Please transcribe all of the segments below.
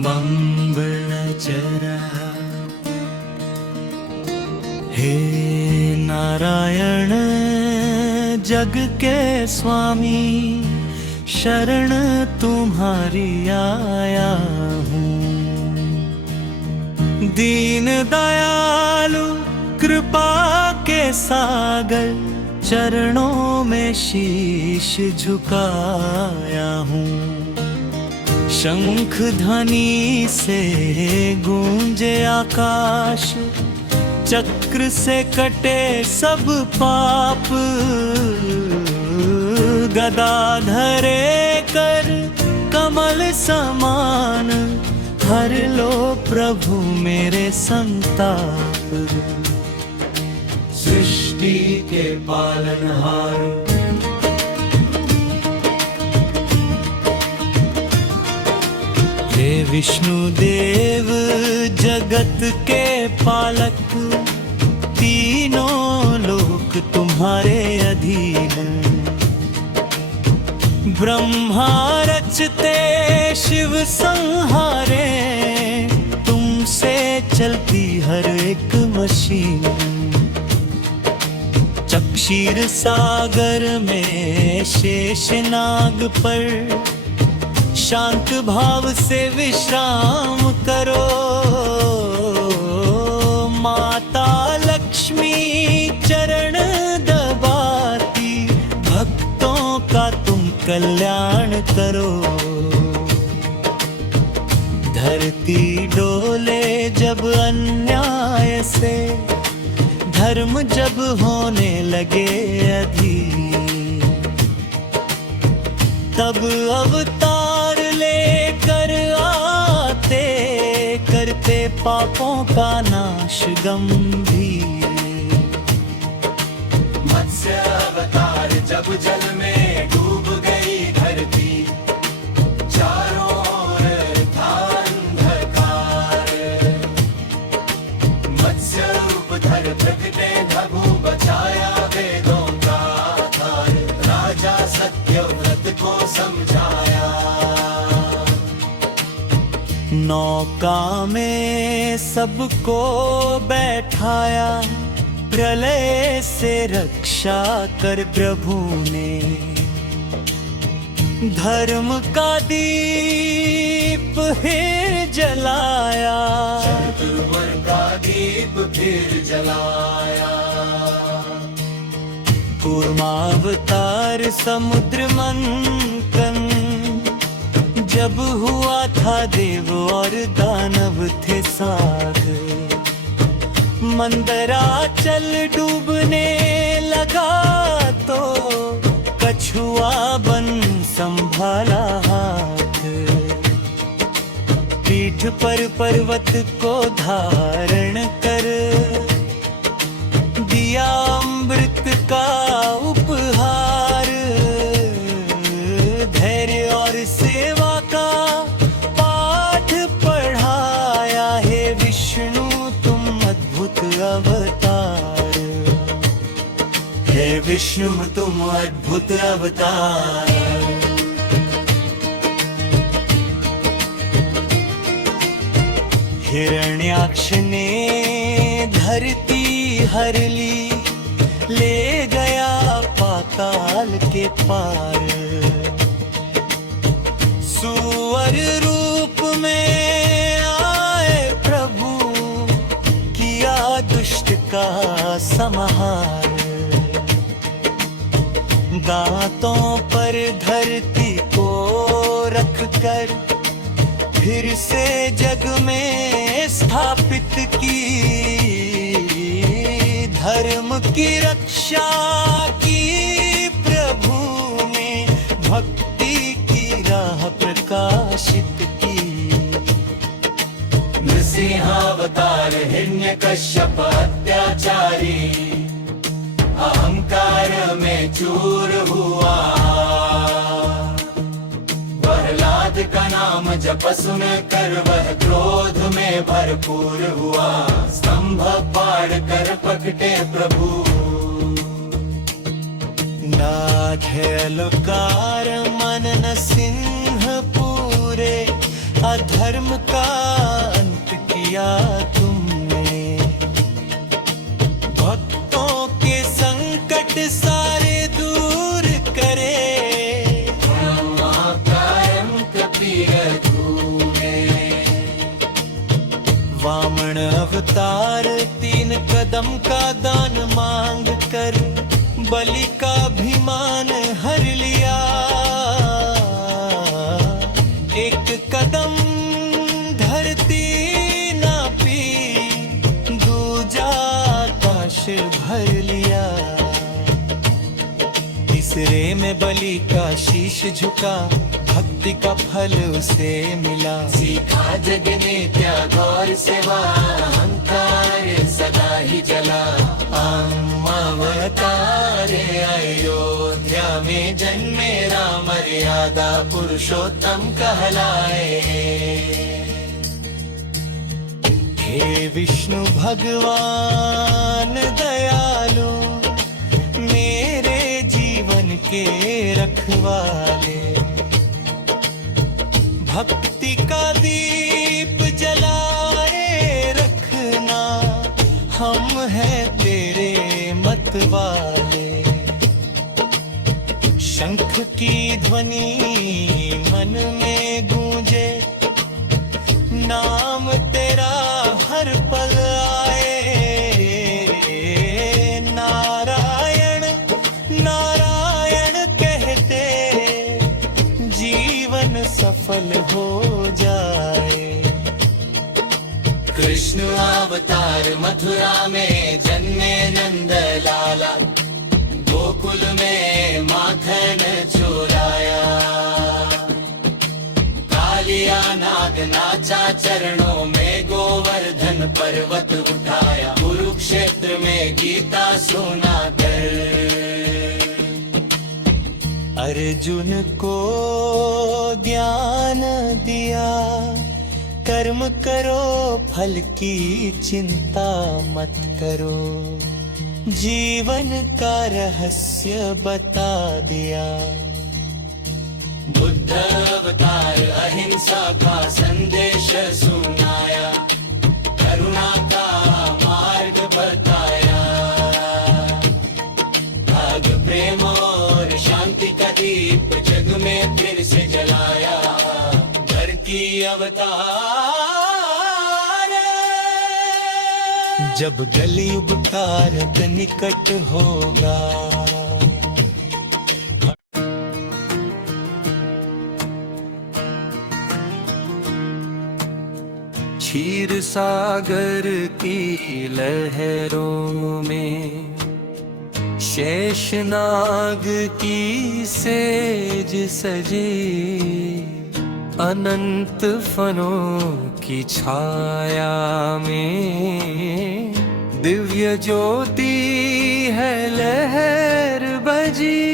बम्बलचरः। हे नारायण जग के स्वामी, शरण तुम्हारी आया हूँ। दीन दयालु कृपा के सागर, चरणों में शीश झुकाया हूँ। शंख ध्वनि से गूंजे आकाश, चक्र से कटे सब पाप। गदा धरे कर कमल समान, हर लो प्रभु मेरे संताप। सृष्टि के पालनहार, हे विष्णु देव जगत के पालक, तीनों लोक तुम्हारे अधीन। ब्रह्मा रचते शिव संहारे, तुमसे चलती हर एक मशीन। चक्षीर सागर में शेषनाग पर, शांत भाव से विश्राम करो। माता लक्ष्मी चरण दबाती, भक्तों का तुम कल्याण करो। धरती डोले जब अन्याय से, धर्म जब होने लगे अधीर, तब अवतार लेकर आते, करते पापों का नाश गंभीर। मत्स्य अवतार जब जल में डूब गई धरती, चारों ओर था अंधकार। मत्स्य रूप धर प्रगटे प्रभु, बचाया वेदों का आधार। राजा सत्यव्रत को समझाया, नौका में सबको बैठाया। प्रलय से रक्षा कर प्रभु ने, धर्म का दीप फिर जलाया। चतुर्वर का दीप फिर जलाया। कूर्मावतार समुद्र मंथन, जब हुआ था देव और दानव थे साथ। मंदराचल डूबने लगा तो, कछुआ बन संभाला हाथ। पीठ पर पर्वत को धारण कर, दिया अमृत का उपहार। धैर्य और सेवा का पाठ पढ़ाया। हे विष्णु तुम अद्भुत अवतार, हे विष्णु तुम अद्भुत अवतार। हिरण्याक्ष ने धरती हर ली, ले गया पाताल के पार। सुअर रूप में आए प्रभु, किया दुष्ट का संहार। दांतों पर धरती को रख कर, फिर से जग में स्थापित की। धर्म की रक्षा की प्रभु ने, भक्ति की राह प्रकाशित की। नृसिंहावतार हिरण्यकश्यप अत्याचारी, अहंकार में चूर हुआ। प्रहलाद का नाम जप सुन कर वह क्रोध में भरपूर हुआ। स्तंभ पाड़ कर पकटे प्रभु, नाघेलकार मनन सिंह पूरे। अधर्म का अंत किया तुमने। भक्तों के संकट सारे दूर करे, वामन अवतार 3 कदम का दान मांग कर बलि का अभिमान हर लिया। एक कदम धरती नापी, दूजा आकाश भर लिया। तीसरे में बलि का शीश झुका, भक्ति का फल उसे मिला। सीखा जग ने त्याग और सेवा, अहंकार सदा ही जला। अवतारे अयोध्या में जन्मे राम, मर्यादा पुरुषोत्तम कहलाए। हे विष्णु भगवान दयालु, मेरे जीवन के रखवाले। भक्ति का दीप जलाए रखना, हम हैं तेरे मतवाले। शंख की ध्वनि मन में गूंजे, नाम तेरा हर पल आए। नारायण नारायण कहते जीवन सफल हो जाए। कृष्ण अवतार मथुरा में जन्मे नंद लाला, गोकुल में माखन चुराया। कालिया नाग नाचा चरणों में, गोवर्धन पर्वत उठाया। कुरुक्षेत्र में गीता सुना कर, अर्जुन को ज्ञान दिया। कर्म करो फल की चिंता मत करो, जीवन का रहस्य बता दिया। बुद्ध अवतार अहिंसा का संदेश सुनाया। करुणा का मार्ग बताया। भाग प्रेम और शांति का दीप जग में फिर से जलाया। घर की अवतार जब कलयुग का अंत निकट होगा, क्षीर सागर की लहरों में शेषनाग की सेज सजी। अनंत फनों की छाया में दिव्य ज्योति है लहर बजी।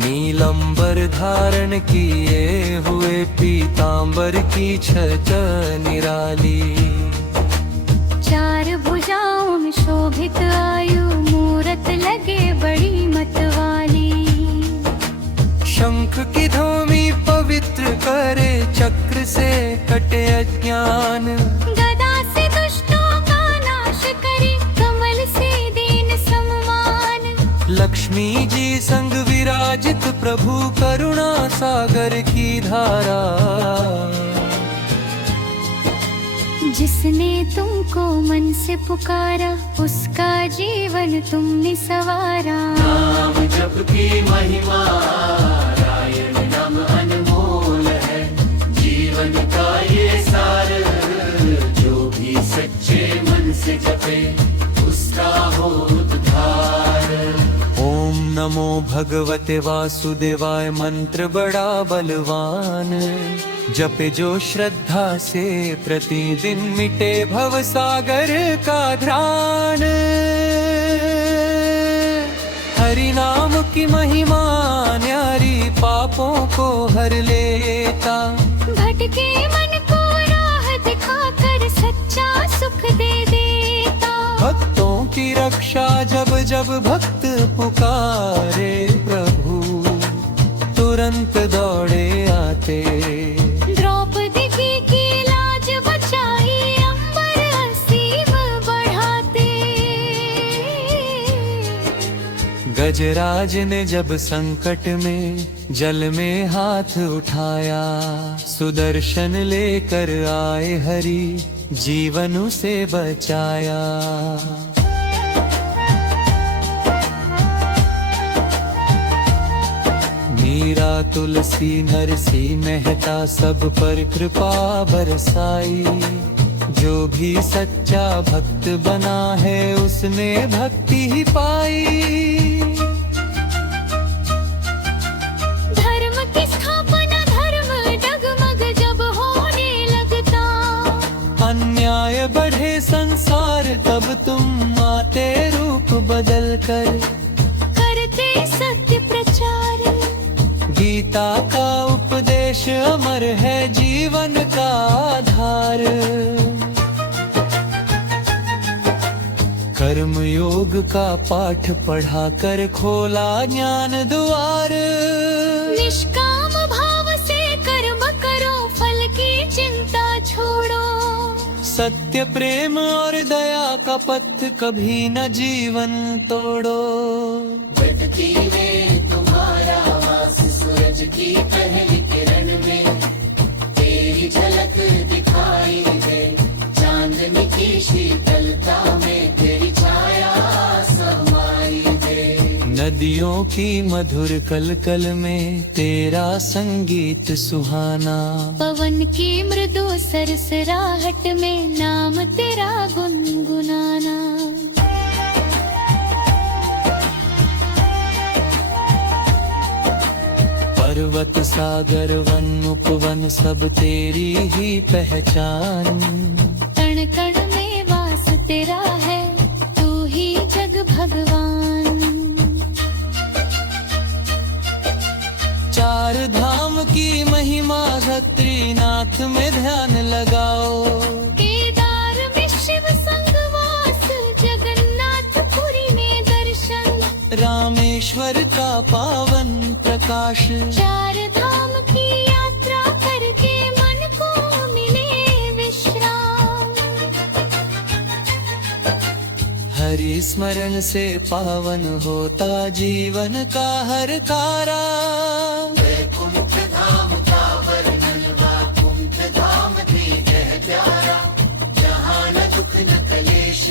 नीलंबर धारण किए हुए पीतांबर की छत निराली। 4 भुजाओं में शोभित आयु, मूरत लगे बड़ी मतवाली। शंख की ध्वनि पवित्र करे, चक्र से कटे अज्ञान। गदा से दुष्टों का नाश करे, कमल से दीन सम्मान। लक्ष्मी जी संग विराजित प्रभु, करुणा सागर की धारा। जिसने तुमको मन से पुकारा, उसका जीवन तुमने सवारा। नाम जप की महिमा, रायण नाम अनमोल है। जीवन का ये सार, जो भी सच्चे मन से जपे, उसका हो उद्धार। ओम नमो भगवते वासुदेवाय, मंत्र बड़ा बलवान। जपे जो श्रद्धा से प्रतिदिन, मिटे भव सागर का ध्यान। हरि नाम की महिमा न्यारी, पापों को हर लेता। भटके मन को राह दिखाकर, सच्चा सुख दे देता। भक्तों की रक्षा जब जब भक्त पुकारे प्रभु, गजराज ने जब संकट में जल में हाथ उठाया, सुदर्शन लेकर आए हरि, जीवन उसे बचाया। मीरा तुलसी नरसी मेहता सब पर कृपा बरसाई, जो भी सच्चा भक्त बना है उसने भक्ति ही पाई। धर्म की स्थापना धर्म डगमग जब होने लगता, अन्याय बढ़े संसार तब तुम आते रूप बदल कर, करते सत्य प्रचार। गीता का उपदेश अमर है जीवन का आधार। कर्म योग का पाठ पढ़ाकर खोला ज्ञान द्वार। निष्काम भाव से कर्म करो, फल की चिंता छोड़ो। सत्य प्रेम और दया का पथ कभी न जीवन तोड़ो। भक्ति में तुम्हारा वास, सूरज की पहली किरण में तेरी झलक दिखाई दे, चांदनी की शीतलता में तेरी छाया समाई दे। नदियों की मधुर कलकल में तेरा संगीत सुहाना, पवन की मृदु सरसराहट में नाम तेरा गुनगुनाना। पर्वत सागर वन उपवन सब तेरी ही पहचान। कण कण में वास तेरा है, तू ही जग भगवान। चार धाम की महिमा धत्रीनाथ में ध्यान लगाओ। केदार में शिव संगवास, जगन्नाथपुरी में दर्शन। रामेश्वर का पावन प्रकाश, चार धाम की यात्रा करके मन को मिले विश्राम। हरि स्मरण से पावन होता जीवन का हर कारा। वैकुंठ धाम का वर्णन वैकुंठ धाम भी है प्यारा, जहाँ न दुख न कलेश,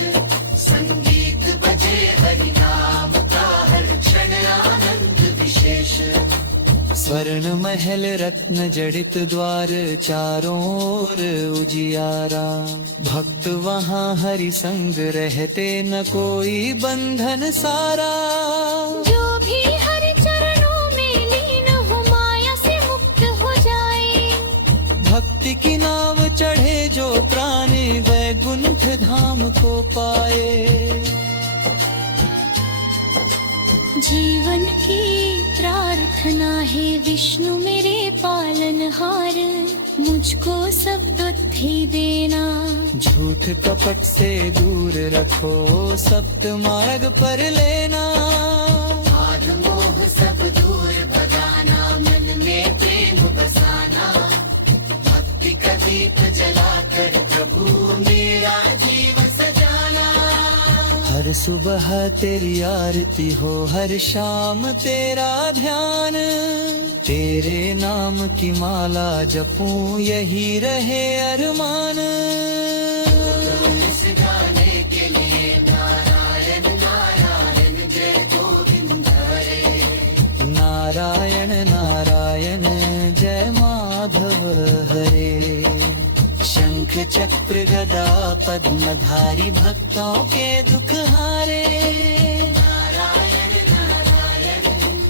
संगीत बजे हरि नाम का हर क्षण आनंद विशेष। स्वर्ण महल रत्न जड़ित द्वार, चारों ओर उजियारा। भक्त वहाँ हरि संग रहते, न कोई बंधन सारा। जो भी हरि चरणों में लीन हो, माया से मुक्त हो जाए। भक्ति की नाव चढ़े जो प्राणी, वैकुंठ धाम को पाए। जीवन की प्रार्थना है विष्णु मेरे पालनहार, मुझको सब बुद्धि देना। झूठ कपट से दूर रखो, सप्त मार्ग पर लेना। आध मोह सब दूर भगाना, मन में प्रेम बसाना। भक्ति का दीप जलाकर प्रभु मेरा जीवन सजाना। हर सुबह तेरी आरती हो, हर शाम तेरा ध्यान। तेरे नाम की माला जपूं, यही रहे अरमान। इस गाने के लिए नारायण नारायण जय गोविंद हरे। नारायण नारायण जय माधव हरे। शंख चक्र गदा पद्मधारी, भक्तों के दुख हारे। नारायण नारायण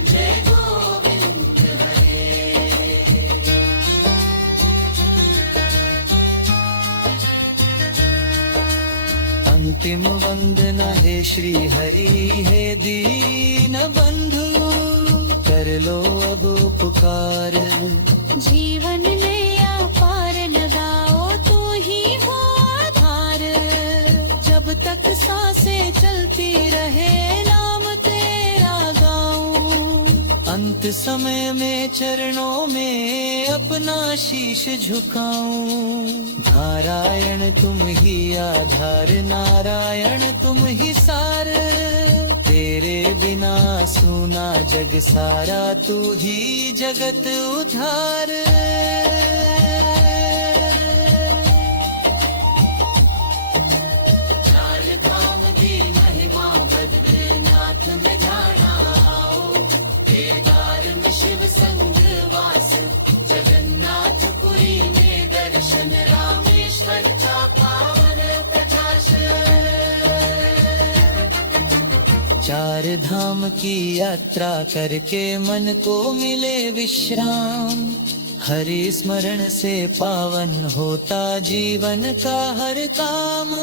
जय गोविंद हरे। अंतिम वंदना है श्री हरि, हे दीन बंधु कर लो अब उपकार। जीवन नया पार लगाओ, तू ही हो आधार। जब तक सांसें चलती रहे, नाम तेरा गाऊं। अंत समय में चरणों में अपना शीश झुकाऊं। नारायण तुम ही आधार, नारायण तुम ही सार। तेरे बिना सूना जग सारा, तू ही जगत उद्धार। चार धाम की महिमा बद्रीनाथ में जाना आओ, केदार में शिव संग वास, जगन्नाथपुरी में दर्शन, रामेश्वर का पावन प्रकाश। चार धाम की यात्रा करके मन को मिले विश्राम, हरि स्मरण से पावन होता जीवन का हर काम।